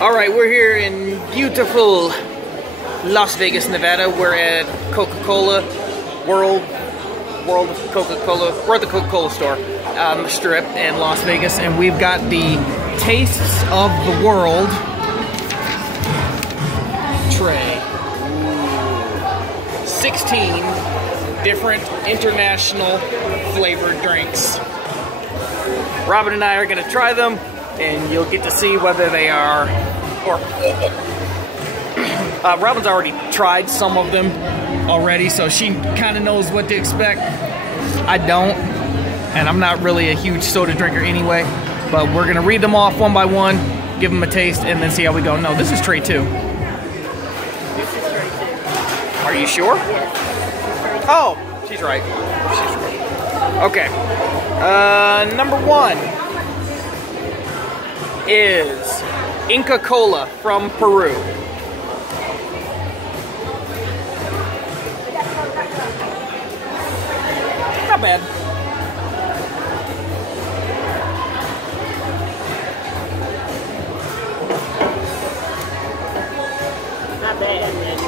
Alright, we're here in beautiful Las Vegas, Nevada. We're at Coca-Cola World of Coca-Cola. We're at the Coca-Cola store on the Strip in Las Vegas, and we've got the Tastes of the World tray. 16 different international flavored drinks. Robin and I are going to try them, and you'll get to see whether they are, or Robin's already tried some of them already, so she kind of knows what to expect. I don't, and I'm not really a huge soda drinker anyway, but we're gonna read them off one by one, give them a taste, and then see how we go. No, this is tray 2. This is tray 2. Are you sure? Yes. Oh, she's right. She's right. Okay. Number 1 is Inca Kola from Peru. Not bad. Not bad, man.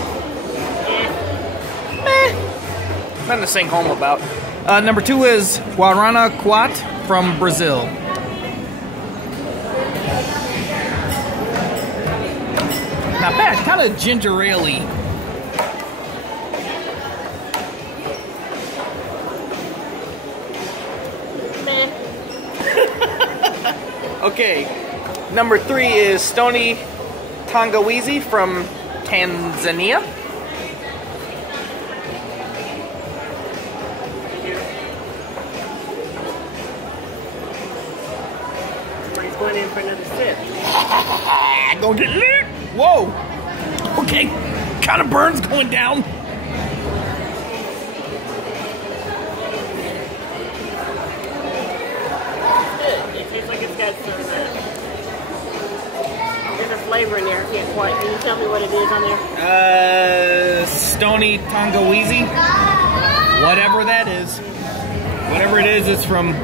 Nothing to sing home about. Number 2 is Guarana Kuat from Brazil. Not bad, kind of ginger ale-y. Okay, number 3 is Stoney Tangawizi from Tanzania. He's going in for another sip. Gonna get lit. Whoa. Okay, kind of burns going down. It tastes like it's got some, there's a flavor in there. I can't quite, can you tell me what it is on there? Stoney Tangawizi. Whatever that is. Whatever it is, it's from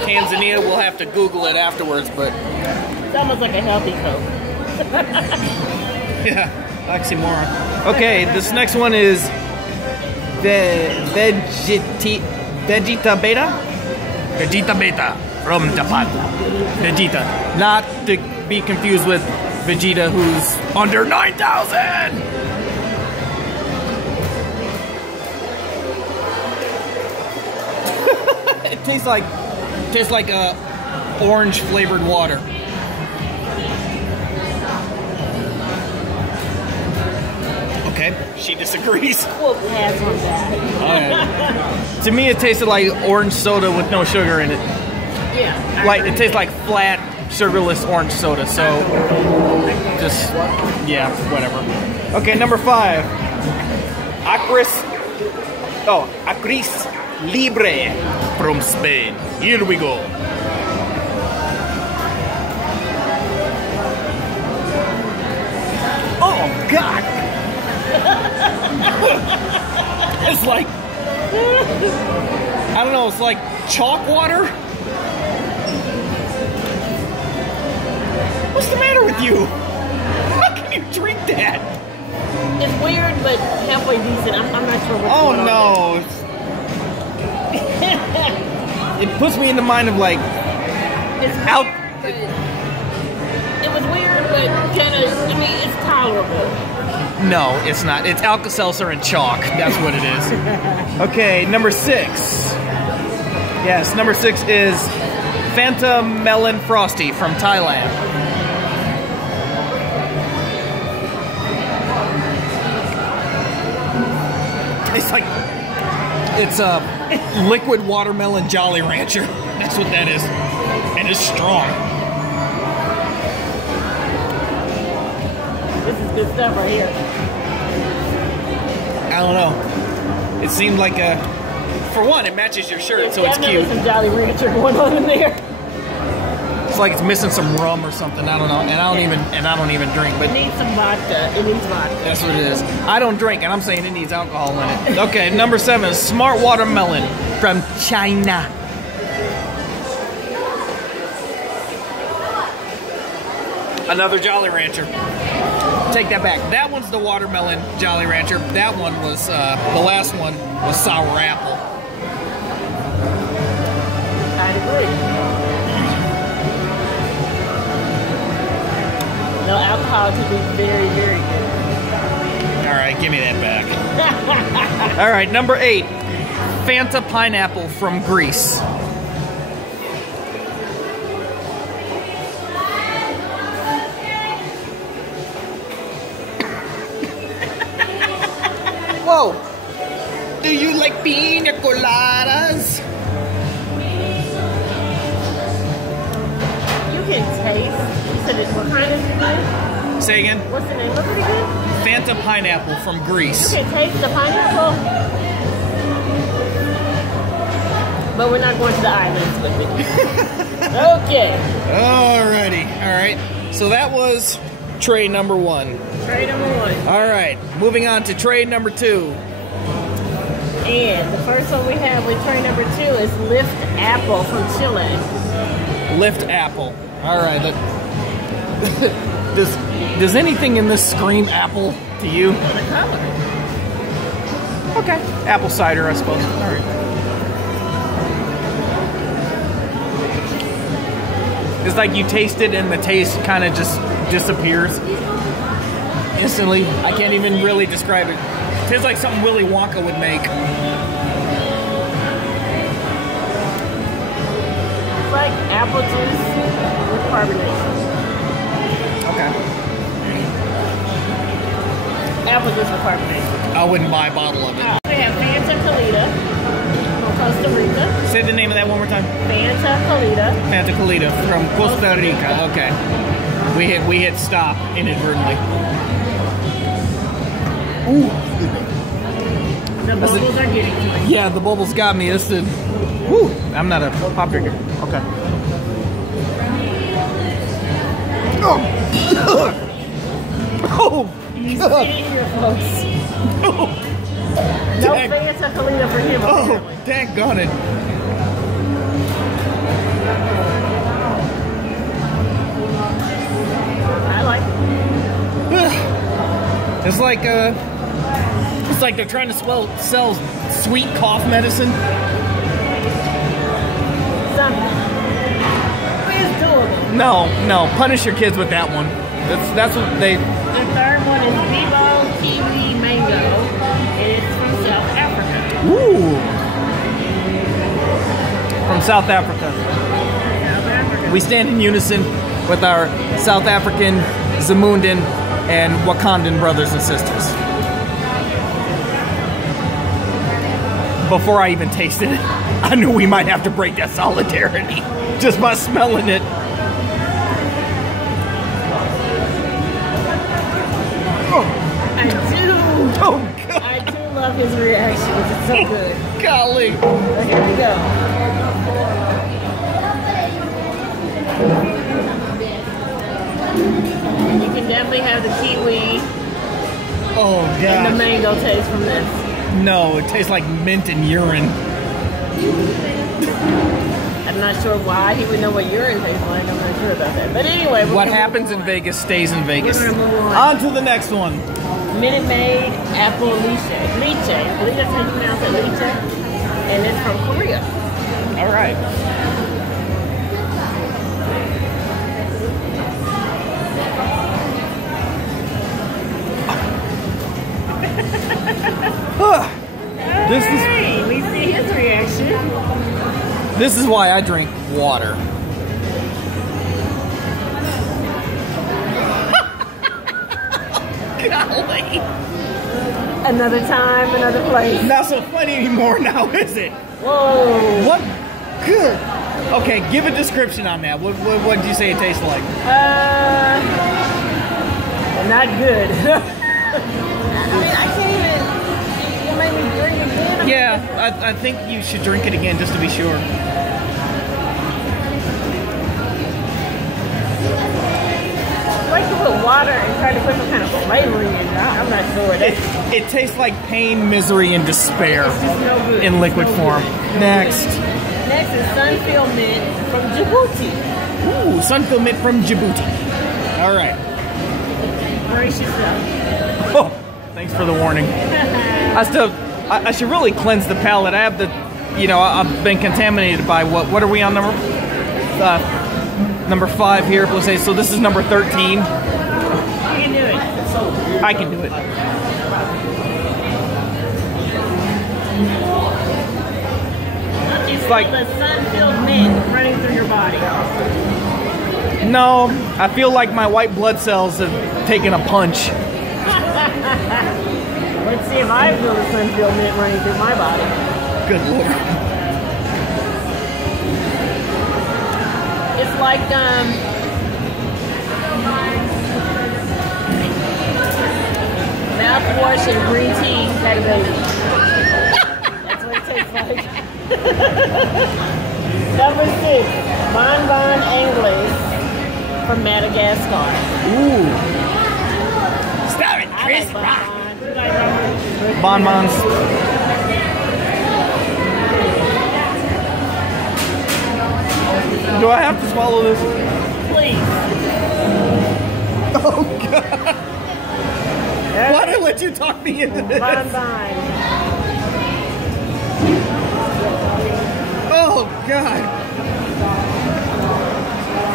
Tanzania. We'll have to Google it afterwards, but... It's almost like a healthy Coke. Yeah, oxymoron. Okay, this next one is Vegitabeta? Vegitabeta from Japan. Vegeta. Not to be confused with Vegeta, who's under 9,000! It tastes like orange flavored water. Okay, she disagrees. We'll pass on that. To me, it tasted like orange soda with no sugar in it. Yeah. Like it tastes like flat, sugarless orange soda. So, just yeah, whatever. Okay, number 5, Aquris Libre from Spain. Here we go. Oh God! It's like, I don't know, it's like chalk water? What's the matter with you? How can you drink that? It's weird, but halfway decent. I'm not sure what's going on. Oh no. It puts me in the mind of like, It's weird, but it was weird, but kind of, I mean, it's tolerable. no, it's not. It's Alka-Seltzer and chalk. That's what it is. Okay, number 6. Yes, number 6 is Fanta Melon Frosty from Thailand. It's like, it's a liquid watermelon Jolly Rancher. That's what that is. And it's strong. This is good stuff right here. I don't know. It seemed like a... For one, it matches your shirt, so it's cute. Some Jolly Rancher going on in there. It's like it's missing some rum or something. I don't know, and I don't even drink. But it needs some vodka. It needs vodka. That's what it is. I don't drink, and I'm saying it needs alcohol in it. Okay, number 7 is Smart Watermelon from China. Another Jolly Rancher. Take that back. That one's the watermelon Jolly Rancher. That one was, the last one was sour apple. I agree. No alcohol to be very, very good. Alright, give me that back. Alright, number 8. Fanta Pineapple from Greece. Whoa! Do you like pina coladas? You can taste. You said it. What kind is it? Say again? What's the name of it again? Fanta Pineapple from Greece. You can taste the pineapple. But we're not going to the islands with it. Okay. Alrighty. Alright. So that was tray number 1. Tray number 1. Alright. Moving on to tray number 2. And the first one we have with tray number 2 is Lift Apple from Chile. Lift Apple. Alright. Does anything in this scream apple to you? The color. Okay. Apple cider, I suppose. Alright. It's like you taste it and the taste kind of just disappears instantly. I can't even really describe it. It tastes like something Willy Wonka would make. It's like apple juice with carbonation. Okay. Apple juice with carbonation. I wouldn't buy a bottle of it. We have Fanta Kolita from Costa Rica. Say the name of that one more time. Fanta Kolita. Fanta Kolita from Costa Rica. Okay. We hit stop inadvertently. Ooh. The bubbles are getting to me. Yeah, the bubbles got me. This is. Woo. I'm not a pop drinker. Okay. Oh. Oh. You see it here, folks. Oh. No Fanta Kolita for him. Oh, daggone it. I like it. It's like they're trying to sell sweet cough medicine. Something. Please do it. No, punish your kids with that one. That's what they. The third one is Bibo, Kiwi, Mango. It's from South Africa. Ooh. From South Africa. South Africa. We stand in unison with our South African, Zamundan, and Wakandan brothers and sisters. Before I even tasted it, I knew we might have to break that solidarity just by smelling it. Oh, God. I do love his reactions. It's so good. Golly. But here we go. And you can definitely have the kiwi Oh, God. and the mango taste from this. No, it tastes like mint and urine. I'm not sure why he would know what urine tastes like. I'm not sure about that. But anyway, What happens in Vegas stays in Vegas. We're gonna move on. On to the next one. Minute Maid Apple Lychee. Lychee. I believe that's how you pronounce it, Lychee. And it's from Korea. All right. Hey, we see his reaction. This is why I drink water. Golly. Another time, another place. Not so funny anymore now, is it? Whoa. What? Good. Okay, give a description on that. What did you say it tastes like? Not good. I mean, I can't even. You make me drink again. Yeah, I think you should drink it again just to be sure. Like to put water and try to put some kind of flavoring in it. I'm not sure. It tastes like pain, misery, and despair It's just no good. in liquid It's no form. good. Next. Next is Sunfill Mint from Djibouti. Ooh, Sunfill Mint from Djibouti. All right. Brace yourself. Oh, thanks for the warning. I should really cleanse the palate. I have the, you know, I've been contaminated by what are we on number 5 here? Let's say, so this is number 13. You can do it. I can do it. It's like the sun-filled mint running through your body. No, I feel like my white blood cells have taken a punch. Let's see if I feel the sun-filled mint running through my body. Good Lord. It's like, mouthwash and green tea had a baby. That's what it tastes like. Number 6, Bonbon Anglais from Madagascar. Ooh. Stop it, Chris. Bonbons. Do I have to swallow this? Please. Oh, God. Why did I let you talk me into this? Bonbon. Oh, God.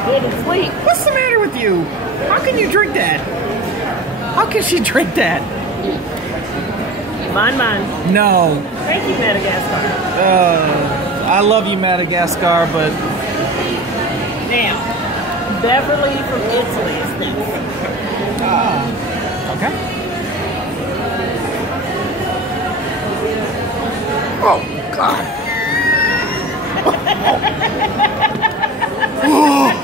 Good and sweet. What's the matter with you? How can you drink that? How can she drink that? Bonbon. No. Thank you, Madagascar. I love you, Madagascar, but... Now, Beverly from Italy is next. Okay. Oh, God. Oh, God.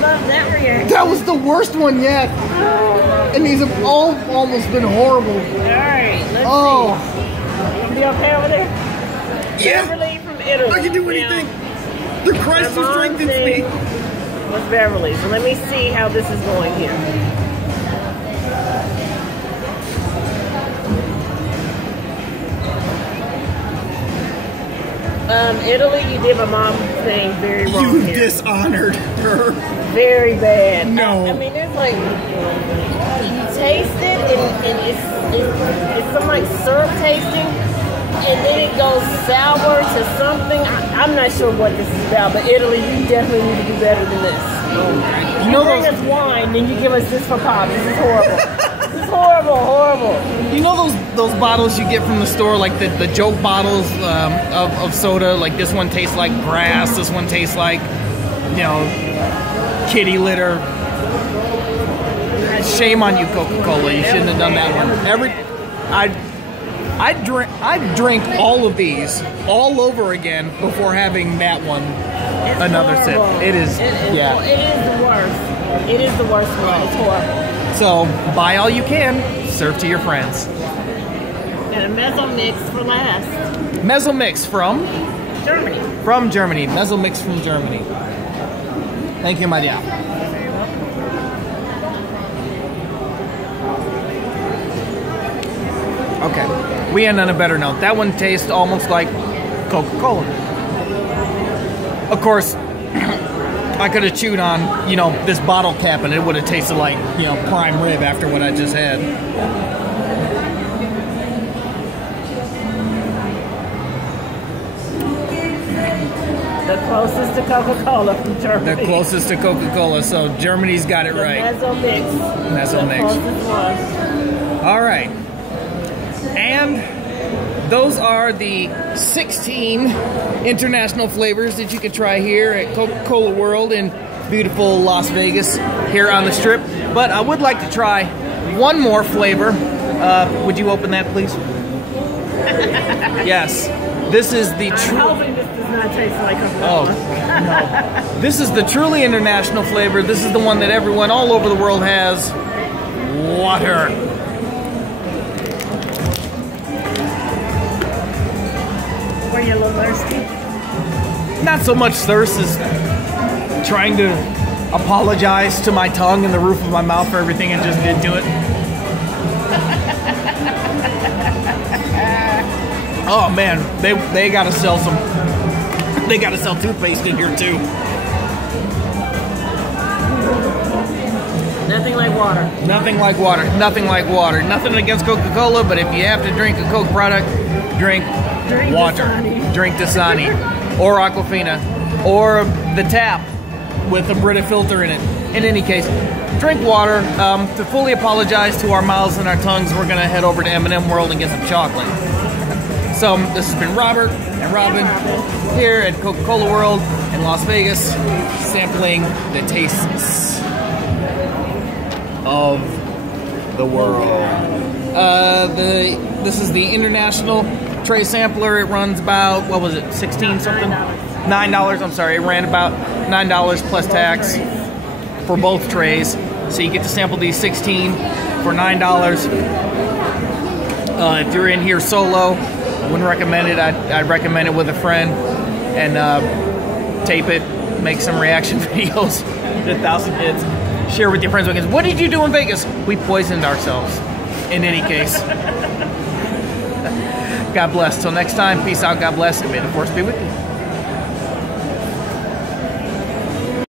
Love that reaction. That was the worst one yet. And these have all almost been horrible. Alright, let's see. You gonna be okay over there? Yeah. Beverly from Italy. I can do anything. The Christ who strengthens me. What's Beverly? So let me see how this is going here. Italy, you did my mom's thing very wrong. You here. dishonored her. Very bad. No. I mean, there's like, you taste it, and it's some like syrup tasting, and then it goes sour to something. I'm not sure what this is about, but Italy, you definitely need to do better than this. You bring us wine, then you give us this for pop. This is horrible. This is horrible, horrible. You know those bottles you get from the store, like the joke bottles of soda? Like this one tastes like grass, this one tastes like, you know, kitty litter. Shame on you, Coca-Cola. You shouldn't have done that one. I'd drink all of these all over again before having that one. It's another horrible. sip. It is yeah. It is the worst. It is the worst one. It's horrible. So buy all you can, serve to your friends. And a Mezzo mix for last. Mezzo mix from Germany. From Germany. Mezzo mix from Germany. Thank you, my dear. Okay, we end on a better note. That one tastes almost like Coca-Cola. Of course, I could have chewed on, you know, this bottle cap and it would have tasted like, you know, prime rib after what I just had. The closest to Coca-Cola from Germany. The closest to Coca-Cola, so Germany's got it right. Mezzo mix. Mezzo mix. Closest one. All right. And those are the 16 international flavors that you can try here at Coca-Cola World in beautiful Las Vegas here on the Strip. But I would like to try one more flavor. Would you open that, please? Yes. This is the I'm hoping this does not taste like Oh, Coca-Cola. no. This is the truly international flavor. This is the one that everyone all over the world has. Water. Were you a little thirsty? Not so much thirst as trying to apologize to my tongue and the roof of my mouth for everything I just did to it. Oh man, they gotta sell toothpaste in here too. water. Nothing like water. Nothing like water. Nothing against Coca-Cola, but if you have to drink a Coke product, drink water. Dasani. Drink Dasani. Or Aquafina. Or the tap with a Brita filter in it. In any case, drink water. To fully apologize to our mouths and our tongues, we're going to head over to M&M World and get some chocolate. So this has been Robert and Robin here at Coca-Cola World in Las Vegas, sampling the tastes of the world. This is the international tray sampler. It runs about, what was it, 16 something? $9, I'm sorry. It ran about $9 plus tax for both trays. So you get to sample these 16 for $9. If you're in here solo, I wouldn't recommend it. I'd recommend it with a friend and tape it, make some reaction videos, get 1,000 hits, share with your friends. Because what did you do in Vegas? We poisoned ourselves. In any case, God bless. Till next time, peace out, God bless, and may the force be with you.